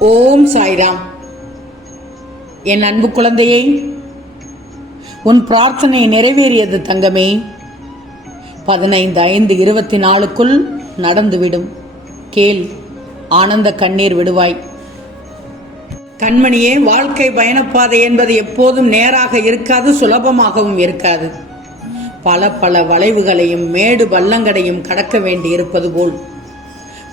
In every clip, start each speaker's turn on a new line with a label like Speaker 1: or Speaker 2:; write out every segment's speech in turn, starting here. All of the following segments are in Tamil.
Speaker 1: ஓம் சாய்ராம். என் அன்பு குழந்தையே உன் பிரார்த்தனை நிறைவேறியது தங்கமே. பதினைந்து ஐந்து இருபத்தி நாலுக்குள் நடந்துவிடும். கேள் ஆனந்த கண்ணீர் விடுவாய். கண்மணியே வாழ்க்கை பயணப்பாதை என்பது எப்போதும் நேராக இருக்காது சுலபமாகவும் இருக்காது. பல பல வளைவுகளையும் மேடு பள்ளங்களையும் கடக்க வேண்டி இருப்பது போல்.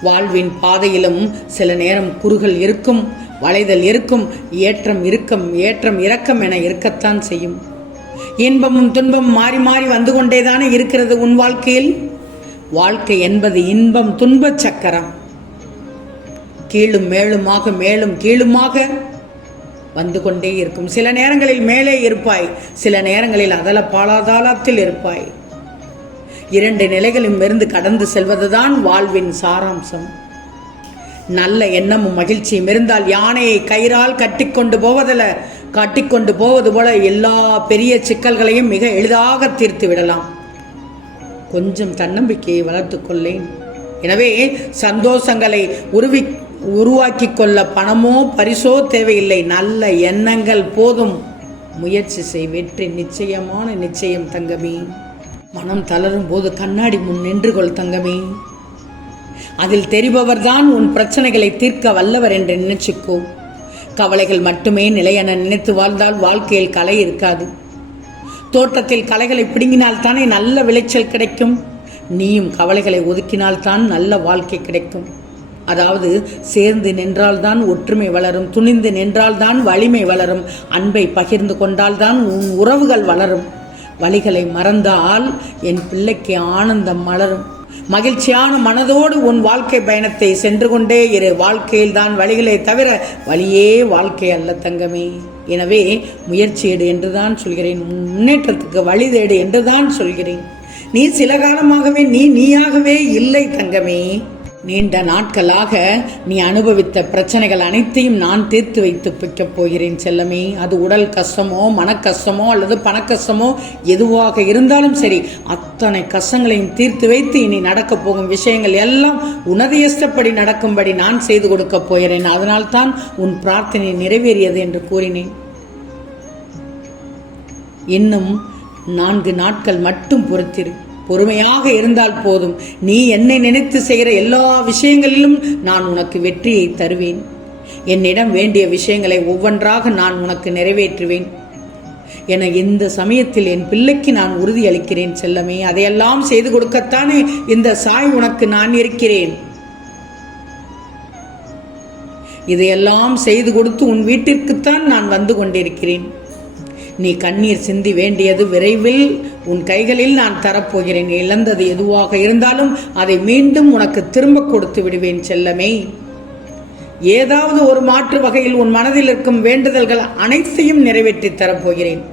Speaker 1: வாழ்வின் பாதையிலும் சில நேரம் குறுகள் இருக்கும் வளைதல் இருக்கும் ஏற்றம் இருக்கும் ஏற்றம் இரக்கம் என இருக்கத்தான் செய்யும். இன்பமும் துன்பம் மாறி மாறி வந்து கொண்டேதானே இருக்கிறது உன் வாழ்க்கையில்? வாழ்க்கை என்பது இன்பம் துன்பச் சக்கரம். கீழும் மேலுமாக மேலும் கீழுமாக வந்து கொண்டே இருக்கும். சில நேரங்களில் மேலே இருப்பாய் சில நேரங்களில் அதல பாலாதாளத்தில் இருப்பாய். இரண்டு நிலைகளும் இருந்து கடந்து செல்வதுதான் வாழ்வின் சாராம்சம். நல்ல எண்ணமும் மகிழ்ச்சியும் இருந்தால் யானையை கயிறால் கட்டிக்கொண்டு போவதில் கட்டிக்கொண்டு போவது போல எல்லா பெரிய சிக்கல்களையும் மிக எளிதாக தீர்த்து விடலாம். கொஞ்சம் தன்னம்பிக்கையை வளர்த்து கொள்ளேன். எனவே சந்தோஷங்களை உருவி உருவாக்கி கொள்ள பணமோ பரிசோ தேவையில்லை. நல்ல எண்ணங்கள் போதும். முயற்சி செய். வெற்றி நிச்சயமான நிச்சயம் தங்கமே. மனம் தளரும் போது கண்ணாடி முன் நின்று கொள் தங்கமே. அதில் தெரிபவர்தான் உன் பிரச்சனைகளை தீர்க்க வல்லவர் என்று நினைச்சுக்கோ. கவலைகள் மட்டுமே நிலையென நினைத்து வாழ்ந்தால் வாழ்க்கையில் கலை இருக்காது. தோட்டத்தில் கலைகளை பிடுங்கினால் தானே நல்ல விளைச்சல் கிடைக்கும். நீயும் கவலைகளை ஒதுக்கினால் தான் நல்ல வாழ்க்கை கிடைக்கும். அதாவது சேர்ந்து நின்றால்தான் ஒற்றுமை வளரும் துணிந்து நின்றால்தான் வலிமை வளரும் அன்பை பகிர்ந்து கொண்டால்தான் உன் உறவுகள் வளரும். வழிகளை மறந்தால் என் பிள்ளைக்கு ஆனந்தம் மலரும். மகிழ்ச்சியான மனதோடு உன் வாழ்க்கை பயணத்தை சென்று கொண்டே இரு. வாழ்க்கையில் தான் வழிகளை தவிர வழியே வாழ்க்கை அல்ல தங்கமே. எனவே முயற்சி எடு என்றுதான் சொல்கிறேன். முன்னேற்றத்துக்கு வழி தேடு என்றுதான் சொல்கிறேன். நீ சில காலமாகவே நீ நீயாகவே இல்லை தங்கமே. நீண்ட நாட்களாக நீ அனுபவித்த பிரச்சனைகள் அனைத்தையும் நான் தீர்த்து வைத்து வைக்கப் போகிறேன் செல்லமே. அது உடல் கஷ்டமோ மனக்கஷ்டமோ அல்லது பணக்கஷ்டமோ எதுவாக இருந்தாலும் சரி அத்தனை கஷ்டங்களையும் தீர்த்து வைத்து இனி நடக்கப் போகும் விஷயங்கள் எல்லாம் உனது இஷ்டப்படி நடக்கும்படி நான் செய்து கொடுக்கப் போகிறேன். அதனால்தான் உன் பிரார்த்தனை நிறைவேறியது என்று கூறினேன். இன்னும் நான்கு நாட்கள் மட்டும் பொறுத்திரு. பொறுமையாக இருந்தால் போதும். நீ என்னை நினைத்து செய்கிற எல்லா விஷயங்களிலும் நான் உனக்கு வெற்றியை தருவேன். என்னிடம் வேண்டிய விஷயங்களை ஒவ்வொன்றாக நான் உனக்கு நிறைவேற்றுவேன். என இந்த சமயத்தில் என் பிள்ளைக்கு நான் உறுதியளிக்கிறேன் செல்லமே. அதையெல்லாம் செய்து கொடுக்கத்தானே இந்த சாய் உனக்கு நான் இருக்கிறேன். இதையெல்லாம் செய்து கொடுத்து உன் வீட்டிற்குத்தான் நான் வந்து கொண்டிருக்கிறேன். நீ கண்ணீர் சிந்தி வேண்டியது விரைவில் உன் கைகளில் நான் தரப்போகிறேன். இழந்தது எதுவாக இருந்தாலும் அதை மீண்டும் உனக்கு திரும்ப கொடுத்து விடுவேன் செல்லமே. ஏதாவது ஒரு மாற்று வகையில் உன் மனதில் இருக்கும் வேண்டுதல்கள் அனைத்தையும் நிறைவேற்றி தரப்போகிறேன்.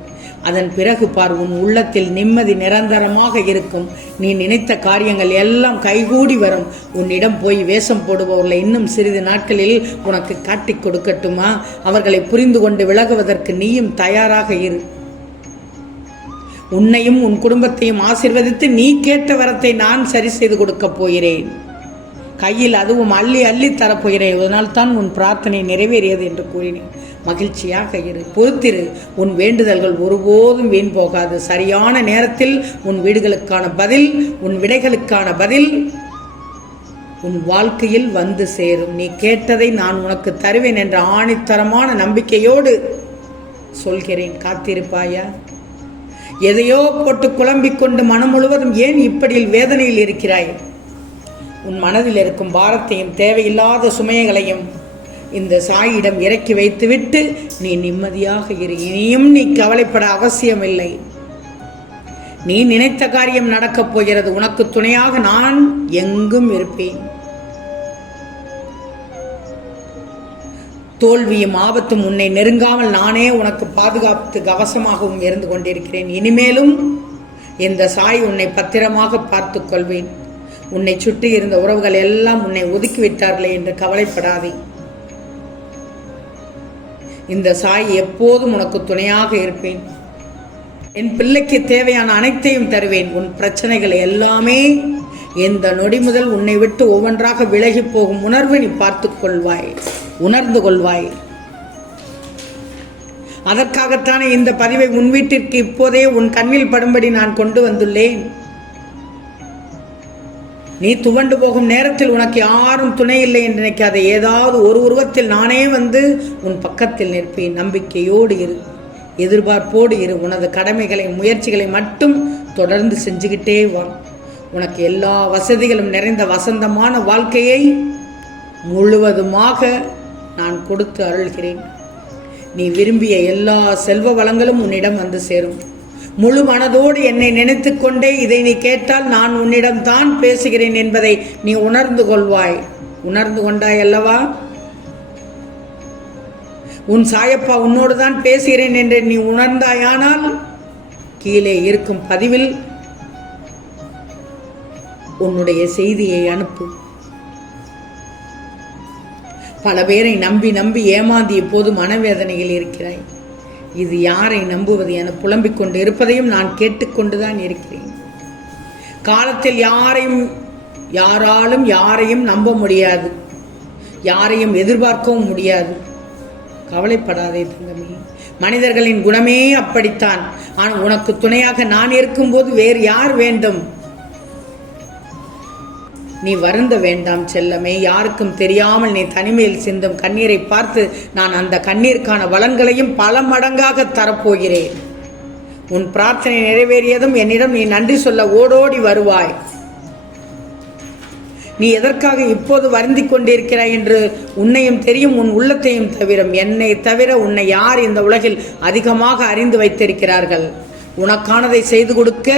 Speaker 1: அதன் பிறகு பார் உன் உள்ளத்தில் நிம்மதி நிரந்தரமாக இருக்கும். நீ நினைத்த காரியங்கள் எல்லாம் கைகூடி வரும். உன்னிடம் போய் வேஷம் போடுபவர்களை இன்னும் சிறிது நாட்களில் உனக்கு காட்டிக் கொடுக்கட்டுமா? அவர்களை புரிந்து கொண்டு விலகுவதற்கு நீயும் தயாராக இரு. உன்னையும் உன் குடும்பத்தையும் ஆசிர்வதித்து நீ கேட்ட வரத்தை நான் சரி செய்து கொடுக்கப் போகிறேன். கையில் அதுவும் அள்ளி அள்ளி தரப்போகிறேன். அதனால் தான் உன் பிரார்த்தனை நிறைவேறியது என்று கூறினேன். மகிழ்ச்சியாக இரு. பொறுத்திரு. உன் வேண்டுதல்கள் ஒருபோதும் வீண் போகாது. சரியான நேரத்தில் உன் வீடுகளுக்கான பதில் உன் விடைகளுக்கான பதில் உன் வாழ்க்கையில் வந்து சேரும். நீ கேட்டதை நான் உனக்கு தருவேன் என்ற ஆணித்தரமான நம்பிக்கையோடு சொல்கிறேன். காத்திருப்பாயா? எதையோ போட்டு குழம்பிக் கொண்டு மனம் முழுவதும் ஏன் இப்படியில் வேதனையில் இருக்கிறாய்? உன் மனதில் இருக்கும் பாரத்தையும் தேவையில்லாத சுமைகளையும் இந்த சாயிடம் இறக்கி வைத்துவிட்டு நீ நிம்மதியாக இரு. இனியும் நீ கவலைப்பட அவசியமில்லை. நீ நினைத்த காரியம் நடக்கப் போகிறது. உனக்கு துணையாக நான் எங்கும் இருப்பேன். தோல்வியும் ஆபத்தும் உன்னை நெருங்காமல் நானே உனக்கு பாதுகாத்து கவசமாகவும் இருந்து கொண்டிருக்கிறேன். இனிமேலும் இந்த சாய் உன்னை பத்திரமாக பார்த்து கொள்வேன். உன்னை சுற்றி இருந்த உறவுகள் எல்லாம் உன்னை ஒதுக்கி விட்டார்களே என்று கவலைப்படாதே. இந்த சாய் எப்போதும் உனக்கு துணையாக இருப்பேன். என் பிள்ளைக்கு தேவையான அனைத்தையும் தருவேன். உன் பிரச்சனைகள் எல்லாமே இந்த நொடி முதல் உன்னை விட்டு ஒவ்வொன்றாக விலகி போகும் உணர்வை நீ பார்த்து கொள்வாய். உணர்ந்து கொள்வாய். அதற்காகத்தானே இந்த பதிவை உன் வீட்டிற்கு இப்போதே உன் கண்ணில் படும்படி நான் கொண்டு வந்துள்ளேன். நீ துவண்டு போகும் நேரத்தில் உனக்கு யாரும் துணை இல்லை என்று நினைக்காத. ஏதாவது ஒரு உருவத்தில் நானே வந்து உன் பக்கத்தில் நிற்பேன். நம்பிக்கையோடு இரு. எதிர்பார்ப்போடு இரு. உனது கடமைகளை முயற்சிகளை மட்டும் தொடர்ந்து செஞ்சுக்கிட்டே வா. உனக்கு எல்லா வசதிகளும் நிறைந்த வசந்தமான வாழ்க்கையை முழுவதுமாக நான் கொடுத்து அருள்கிறேன். நீ விரும்பிய எல்லா செல்வ வளங்களும் உன்னிடம் வந்து சேரும். முழு மனதோடு என்னை நினைத்து கொண்டே இதை நீ கேட்டால் நான் உன்னிடம் தான் பேசுகிறேன் என்பதை நீ உணர்ந்து கொள்வாய். உணர்ந்து கொண்டாய் அல்லவா? உன் சாயப்பா உன்னோடு தான் பேசுகிறேன் என்று நீ உணர்ந்தாயானால் கீழே இருக்கும் பதிவில் உன்னுடைய செய்தியை அனுப்பு. பல பேரை நம்பி நம்பி ஏமாந்தி இப்போது மனவேதனையில் இருக்கிறாய் இது யாரை நம்புவது என புலம்பிக் கொண்டு இருப்பதையும் நான் கேட்டுக்கொண்டுதான் இருக்கிறேன். காலத்தில் யாரையும் யாராலும் யாரையும் நம்ப முடியாது. யாரையும் எதிர்பார்க்கவும் முடியாது. கவலைப்படாதே தங்கமே. மனிதர்களின் குணமே அப்படித்தான். ஆனால் உனக்கு துணையாக நான் இருக்கும்போது வேறு யார் வேண்டும்? நீ வருந்த வேண்டாம் செல்லமே. யாருக்கும் தெரியாமல் நீ தனிமையில் சிந்தும் கண்ணீரை பார்த்து நான் அந்த கண்ணீருக்கான வளங்களையும் பல மடங்காக தரப்போகிறேன். உன் பிரார்த்தனை நிறைவேறியதும் என்னிடம் நீ நன்றி சொல்ல ஓடோடி வருவாய். நீ எதற்காக இப்போது வருந்திக் கொண்டிருக்கிறாய் என்று உன்னையும் தெரியும் உன் உள்ளத்தையும் தவிர என்னை தவிர உன்னை யார் இந்த உலகில் அதிகமாக அறிந்து வைத்திருக்கிறார்கள்? உனக்கானதை செய்து கொடுக்க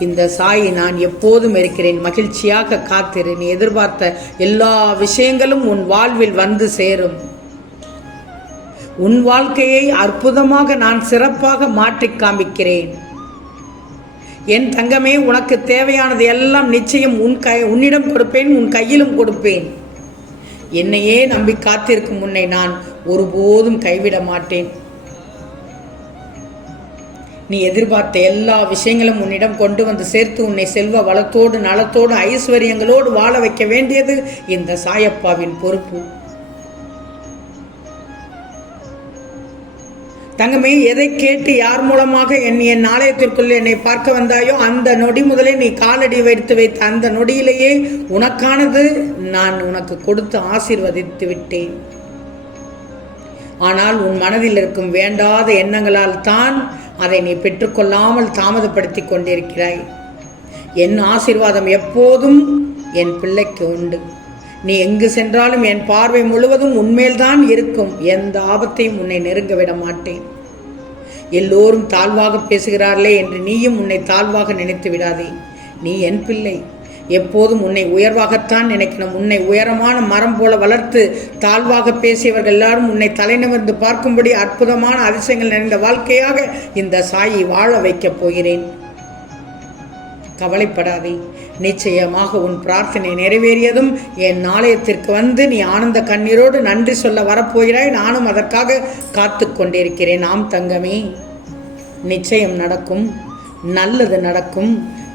Speaker 1: இந்த சாயை நான் எப்போதும் இருக்கிறேன். மகிழ்ச்சியாக காத்திரு. நீ எதிர்பார்த்த எல்லா விஷயங்களும் உன் வாழ்வில் வந்து சேரும். உன் வாழ்க்கையை அற்புதமாக நான் சிறப்பாக மாற்றிக் காமிக்கிறேன். என் தங்கமே உனக்கு தேவையானது எல்லாம் நிச்சயம் உன் கை உன்னிடம் கொடுப்பேன் உன் கையிலும் கொடுப்பேன். என்னையே நம்பி காத்திருக்கும் உன்னை நான் ஒருபோதும் கைவிட மாட்டேன். நீ எதிர்பார்த்த எல்லா விஷயங்களும் உன்னிடம் கொண்டு வந்து சேர்த்து உன்னை செல்வ வளத்தோடு நலத்தோடு ஐஸ்வர்யங்களோடு வாழ வைக்க வேண்டியது இந்த சாயப்பாவின் பொறுப்பு. தங்கமே எதை கேட்டு யார் மூலமாக என் என் ஆலயத்திற்குள் என்னை பார்க்க வந்தாயோ அந்த நொடி முதலே நீ காலடி வைத்து வைத்த அந்த நொடியிலேயே உனக்கானது நான் உனக்கு கொடுத்து ஆசீர்வதித்து விட்டேன். ஆனால் உன் மனதில் இருக்கும் வேண்டாத எண்ணங்களால் தான் அதை நீ பெற்றுக்கொள்ளாமல் தாமதப்படுத்தி கொண்டிருக்கிறாய். என் ஆசீர்வாதம் எப்போதும் என் பிள்ளைக்கு உண்டு. நீ எங்கு சென்றாலும் என் பார்வை முழுவதும் உன்மேல்தான் இருக்கும். எந்த ஆபத்தையும் உன்னை நெருங்க விட மாட்டேன். எல்லோரும் தாழ்வாக பேசுகிறார்களே என்று நீயும் உன்னை தாழ்வாக நினைத்து விடாதே. நீ என் பிள்ளை. எப்போதும் உன்னை உயர்வாகத்தான் நினைக்கணும். உன்னை உயரமான மரம் போல வளர்த்து தாழ்வாக பேசியவர்கள் எல்லாரும் உன்னை தலைநிமிர்ந்து பார்க்கும்படி அற்புதமான அதிசயங்கள் நிறைந்த வாழ்க்கையாக இந்த சாயை வாழ வைக்கப் போகிறேன். கவலைப்படாதே. நிச்சயமாக உன் பிரார்த்தனை நிறைவேறியதும் என் ஆலயத்திற்கு வந்து நீ ஆனந்த கண்ணீரோடு நன்றி சொல்ல வரப்போகிறாய். நானும் அதற்காக காத்து கொண்டிருக்கிறேன். ஆம் தங்கமே நிச்சயம் நடக்கும். நல்லது நடக்கும்.